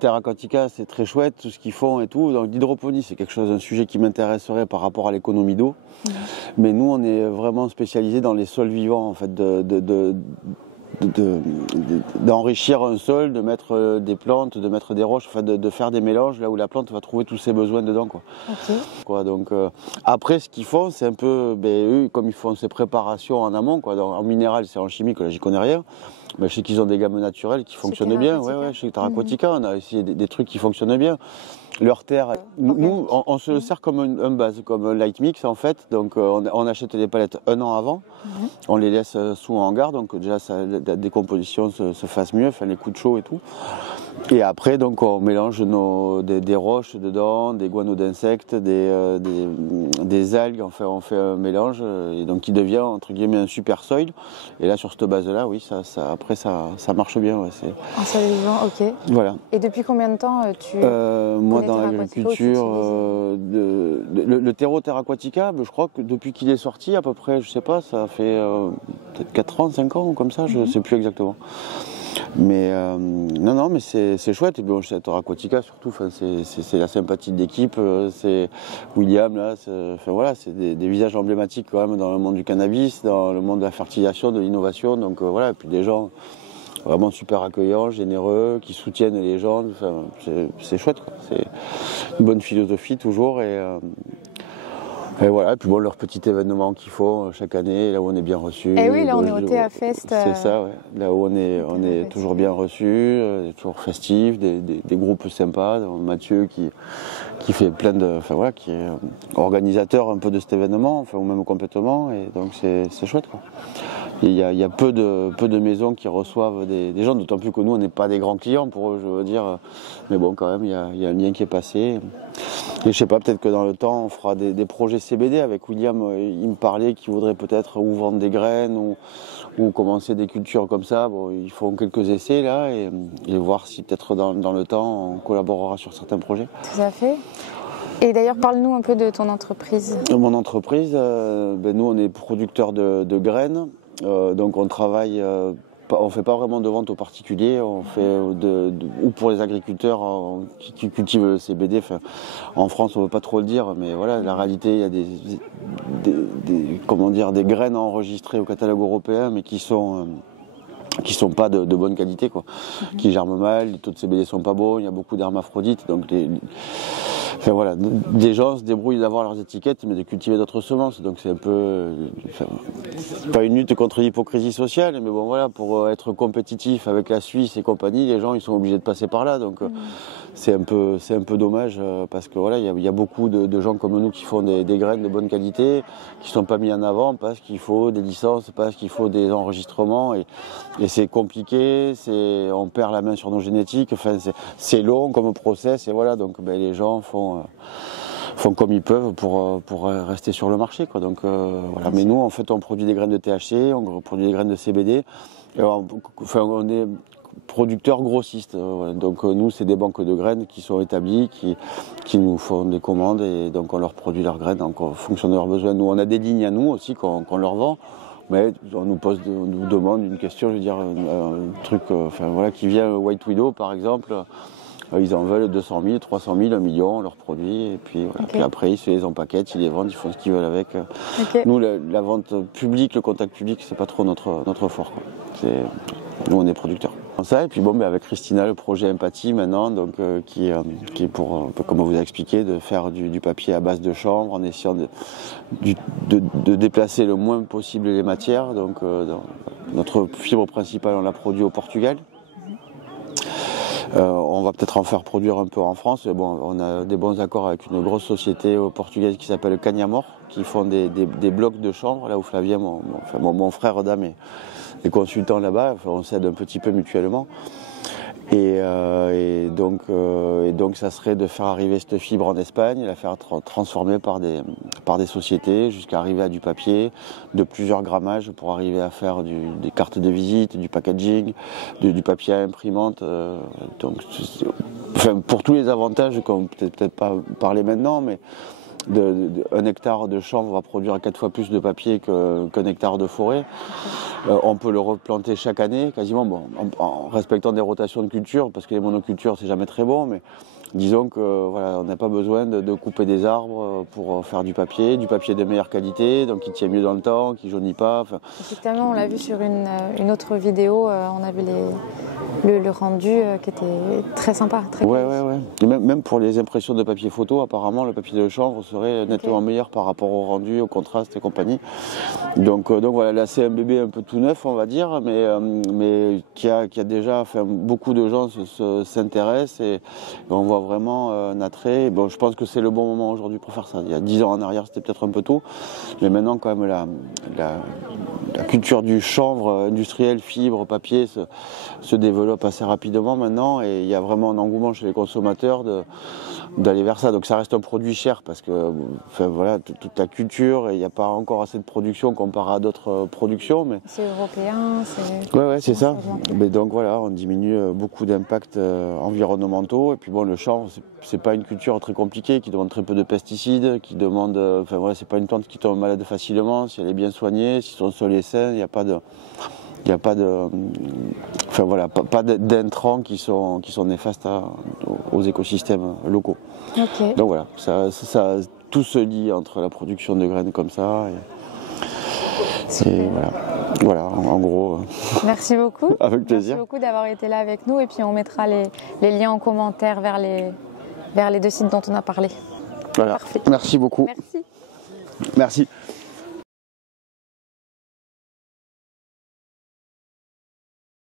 Terra Aquatica, c'est très chouette, tout ce qu'ils font et tout. Donc l'hydroponie, c'est un sujet qui m'intéresserait par rapport à l'économie d'eau. Mais nous, on est vraiment spécialisé dans les sols vivants, en fait, d'enrichir un sol, de mettre des plantes, de mettre des roches, enfin de faire des mélanges là où la plante va trouver tous ses besoins dedans, quoi. Donc après, ce qu'ils font, c'est un peu, eux, comme ils font ces préparations en amont, quoi. En minéral, c'est en chimique, là j'y connais rien. Je sais qu'ils ont des gammes naturelles qui fonctionnent bien. Chez Terra Aquatica, on a essayé des trucs qui fonctionnent bien. Leur terre, nous, on se sert comme un base, comme un light mix en fait. Donc on achète les palettes un an avant, on les laisse sous hangar, donc déjà la décomposition se fasse mieux, enfin les coups de chaud et tout. Et après, donc on mélange des roches dedans, des guano d'insectes, des algues, enfin on fait un mélange, et donc qui devient entre guillemets un super soil. Et là sur cette base-là, oui, après ça marche bien. Ouais, un sol vivant, ok. Voilà. Et depuis combien de temps tu moi dans l'agriculture, le terreau Terra Aquatica, je crois que depuis qu'il est sorti à peu près, je sais pas, ça fait peut-être 4 ans, 5 ans ou comme ça, je ne sais plus exactement. Mais non, mais c'est chouette. Et bon, chez Terra Aquatica surtout, c'est la sympathie de l'équipe, c'est William là, c'est des visages emblématiques quand même dans le monde du cannabis, dans le monde de la fertilisation, de l'innovation. Donc voilà, et puis des gens vraiment super accueillants, généreux, qui soutiennent les gens. Enfin, c'est chouette, quoi. C'est une bonne philosophie toujours. Et voilà, et puis bon, leur petit événement qu'ils font chaque année, là où on est bien reçu. Et oui, là on est au Théa Fest. C'est ça, ouais. Là où on est toujours bien reçu, toujours festif, des groupes sympas. Mathieu qui fait plein de, enfin voilà, qui est organisateur un peu de cet événement, enfin ou même complètement, et donc c'est chouette, quoi. Il y a peu de maisons qui reçoivent des gens, d'autant plus que nous on n'est pas des grands clients pour eux, je veux dire. Mais bon, quand même, il y a un lien qui est passé. Et je sais pas, peut-être que dans le temps, on fera des projets CBD avec William. Il me parlait qu'il voudrait peut-être ou vendre des graines ou commencer des cultures comme ça. Bon, ils font quelques essais là et voir si peut-être dans le temps, on collaborera sur certains projets. Tout à fait. Et d'ailleurs, parle-nous un peu de ton entreprise. Mon entreprise, nous, on est producteurs de graines. Donc on travaille, on ne fait pas vraiment de vente aux particuliers, on fait ou pour les agriculteurs qui cultivent le CBD. Enfin, en France, on ne veut pas trop le dire, mais voilà, la réalité, il y a des graines enregistrées au catalogue européen, mais qui sont pas de bonne qualité, quoi. Qui germent mal, les taux de CBD sont pas bons, il y a beaucoup d'hermaphrodites, donc enfin voilà, des gens se débrouillent d'avoir leurs étiquettes, mais de cultiver d'autres semences. Donc c'est un peu, pas une lutte contre l'hypocrisie sociale, mais bon voilà, pour être compétitif avec la Suisse et compagnie, les gens ils sont obligés de passer par là. Donc c'est un peu dommage parce que voilà, il y a beaucoup de gens comme nous qui font des graines de bonne qualité, qui sont pas mis en avant parce qu'il faut des licences, parce qu'il faut des enregistrements et c'est compliqué, on perd la main sur nos génétiques. Enfin c'est long comme process et voilà, donc les gens font comme ils peuvent pour rester sur le marché, quoi. Donc voilà. Mais nous en fait on produit des graines de THC, on produit des graines de CBD. On est producteurs grossistes. Donc nous c'est des banques de graines qui sont établies, qui nous font des commandes et donc on leur produit leurs graines en fonction de leurs besoins. Nous on a des lignes à nous aussi qu'on leur vend. Mais on nous demande une question, je veux dire, un truc qui vient White Widow par exemple. Ils en veulent 200 000, 300 000, 1 million, on leur produit, et puis, voilà. Puis après ils se les empaquettent, ils les vendent, ils font ce qu'ils veulent avec. Nous, la vente publique, le contact public, c'est pas trop notre fort, quoi. Nous, on est producteurs. Ça, et puis bon, avec Christina, le projet Empathie maintenant, donc, qui est pour, comme on vous a expliqué, de faire du papier à base de chanvre en essayant de déplacer le moins possible les matières. Donc, notre fibre principale, on la produit au Portugal. On va peut-être en faire produire un peu en France. Bon, on a des bons accords avec une grosse société portugaise qui s'appelle Cagnamor, qui font des blocs de chanvre, là où Flavien, mon frère Dame est consultant là-bas. Enfin, on s'aide un petit peu mutuellement. Et donc ça serait de faire arriver cette fibre en Espagne, la faire transformer par des sociétés jusqu'à arriver à du papier de plusieurs grammages pour arriver à faire des cartes de visite, du packaging, du papier à imprimante. Donc, pour tous les avantages qu'on peut peut-être pas parler maintenant, mais un hectare de chanvre va produire 4 fois plus de papier qu'un hectare de forêt. On peut le replanter chaque année, quasiment, bon, en respectant des rotations de culture, parce que les monocultures, c'est jamais très bon, mais disons que voilà, on n'a pas besoin de couper des arbres pour faire du papier de meilleure qualité, donc qui tient mieux dans le temps, qui jaunit pas. Enfin, effectivement, on l'a vu sur une autre vidéo, on a vu le rendu qui était très sympa. Très ouais. Et même pour les impressions de papier photo, apparemment, le papier de chanvre serait nettement meilleur par rapport au rendu, au contraste et compagnie. Donc voilà, là c'est un bébé un peu tout neuf, on va dire, mais qui a déjà, enfin, beaucoup de gens s'intéressent et on voit vraiment un attrait. Bon, je pense que c'est le bon moment aujourd'hui pour faire ça. Il y a 10 ans en arrière, c'était peut-être un peu tôt, mais maintenant quand même la culture du chanvre industriel, fibre, papier se développe assez rapidement maintenant et il y a vraiment un engouement chez les consommateurs d'aller vers ça. Donc ça reste un produit cher parce que enfin, voilà, toute la culture, il n'y a pas encore assez de production comparé à d'autres productions. Mais c'est européen, c'est... Ouais, c'est ça. Mais donc voilà, on diminue beaucoup d'impacts environnementaux. Et puis bon, le chanvre, c'est pas une culture très compliquée, qui demande très peu de pesticides, qui demande... Enfin voilà, c'est pas une plante qui tombe malade facilement. Si elle est bien soignée, si son sol est sain, il n'y a pas de... enfin voilà, pas d'intrants qui sont néfastes aux écosystèmes locaux. Okay. Donc voilà, ça tout se lie entre la production de graines comme ça et voilà, en gros. Merci beaucoup. Avec plaisir. Merci beaucoup d'avoir été là avec nous et puis on mettra les liens en commentaire vers les deux sites dont on a parlé. Voilà. Parfait. Merci beaucoup. Merci. Merci.